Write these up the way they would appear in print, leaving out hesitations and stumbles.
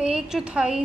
1/4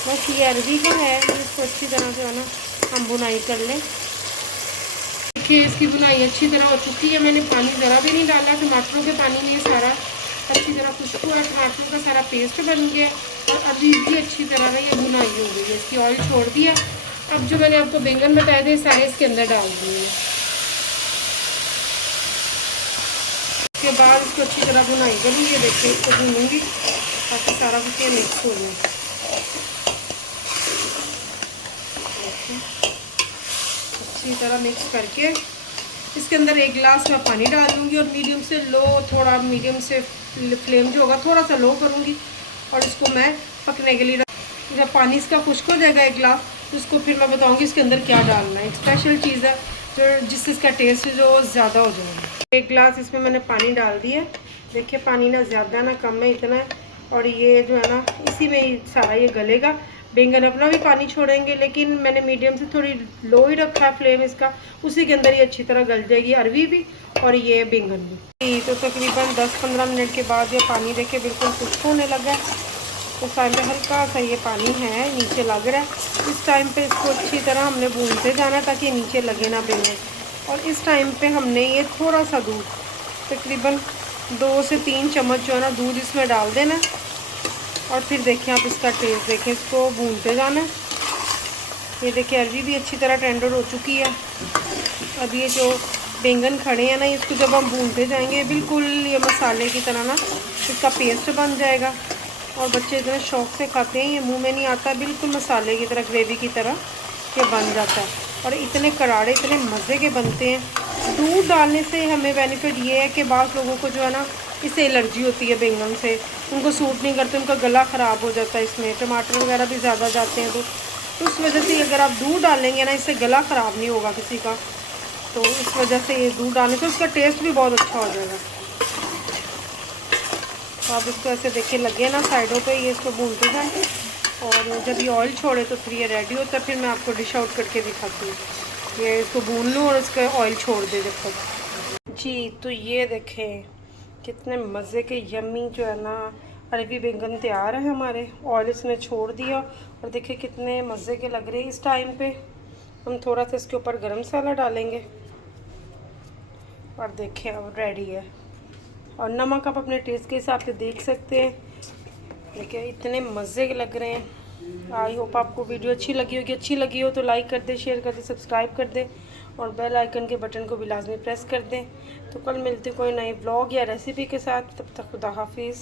बस ये अरबी का है, इसको अच्छी तरह से है ना हम बुनाई कर लें। देखिए इसकी बुनाई अच्छी तरह हो चुकी है, मैंने पानी ज़रा भी नहीं डाला, टमाटरों के पानी में सारा अच्छी तरह खुशबू और टमाटरों का सारा पेस्ट बन गया और अभी भी अच्छी तरह ना ये बुनाई हो गई है, इसकी ऑयल छोड़ दिया। अब जो मैंने आपको बैंगन बताए थे सारे इसके अंदर डाल दिए। उसके बाद इसको अच्छी तरह बुनाई करूँगी, देखिए इसको भूनूंगी ताकि सारा कुछ ये मिक्स हो जाए। अच्छी तरह मिक्स करके इसके अंदर 1 गिलास मैं पानी डाल दूँगी और मीडियम से लो, थोड़ा मीडियम से फ्लेम जो होगा थोड़ा सा लो करूँगी और इसको मैं पकने के लिए जब पानी इसका खुश्क हो जाएगा 1 गिलास, तो उसको फिर मैं बताऊँगी इसके अंदर क्या डालना है। एक स्पेशल चीज़ है जो जिससे इसका टेस्ट जो ज़्यादा हो जाएगा। 1 गिलास इसमें मैंने पानी डाल दिया। देखिए पानी ना ज़्यादा ना कम है, इतना है। और ये जो है ना इसी में ही सारा ये गलेगा। बैंगन अपना भी पानी छोड़ेंगे, लेकिन मैंने मीडियम से थोड़ी लो ही रखा है फ्लेम इसका, उसी के अंदर ये अच्छी तरह गल जाएगी अरवी भी और ये बैंगन भी। तो तकरीबन 10-15 मिनट के बाद ये पानी देखिए बिल्कुल खुश्क होने लगा है। इस टाइम पे हल्का सा ये पानी है नीचे लग रहा है। इस टाइम पे इसको अच्छी तरह हमने भूनते जाना ताकि ये नीचे लगे ना बैंगन। और इस टाइम पे हमने ये थोड़ा सा दूध, तकरीबन 2 से 3 चम्मच जो है ना दूध इसमें डाल देना। और फिर देखिए आप इसका टेस्ट देखें, इसको भूनते जाना। ये देखिए अरवी भी अच्छी तरह टेंडर हो चुकी है। अब ये जो बैंगन खड़े हैं ना, इसको जब हम भूनते जाएंगे बिल्कुल ये मसाले की तरह ना इसका पेस्ट बन जाएगा और बच्चे इतने शौक़ से खाते हैं, ये मुंह में नहीं आता, बिल्कुल मसाले की तरह ग्रेवी की तरह ये बन जाता है और इतने करारे इतने मज़े के बनते हैं। दूध डालने से हमें बेनिफिट ये है कि बाज़ लोगों को जो है ना इससे एलर्जी होती है बैंगन से, उनको सूट नहीं करते, उनका गला ख़राब हो जाता है, इसमें टमाटर वगैरह भी ज़्यादा जाते हैं तो उस वजह से अगर आप दूध डालेंगे ना इससे गला ख़राब नहीं होगा किसी का, तो इस वजह से ये दूध डालने से उसका टेस्ट भी बहुत अच्छा हो जाएगा। तो आप इसको ऐसे देखिए लगे ना साइडों पे, ये इसको भूनते जाएँ और जब ये ऑयल छोड़े तो फिर ये रेडी होता है। फिर मैं आपको डिश आउट करके दिखाती हूँ, ये इसको भून लूँ और इसका ऑयल छोड़ दे जब तक। जी तो ये देखें कितने मज़े के यम्मी जो है ना अरबी बैंगन तैयार है हमारे। ऑयल इसने छोड़ दिया और देखिए कितने मज़े के लग रहे हैं। इस टाइम पे हम थोड़ा सा इसके ऊपर गरम मसाला डालेंगे और देखिए अब रेडी है। और नमक आप अपने टेस्ट के हिसाब से देख सकते हैं। देखिए इतने मज़े के लग रहे हैं। आई होप आपको वीडियो अच्छी लगी होगी। अच्छी लगी हो तो लाइक कर दे, शेयर कर दे, सब्सक्राइब कर दे और बेल आइकन के बटन को भी लाजमी प्रेस कर दें। तो कल मिलते कोई नए ब्लॉग या रेसिपी के साथ, तब तक खुदा हाफिज़।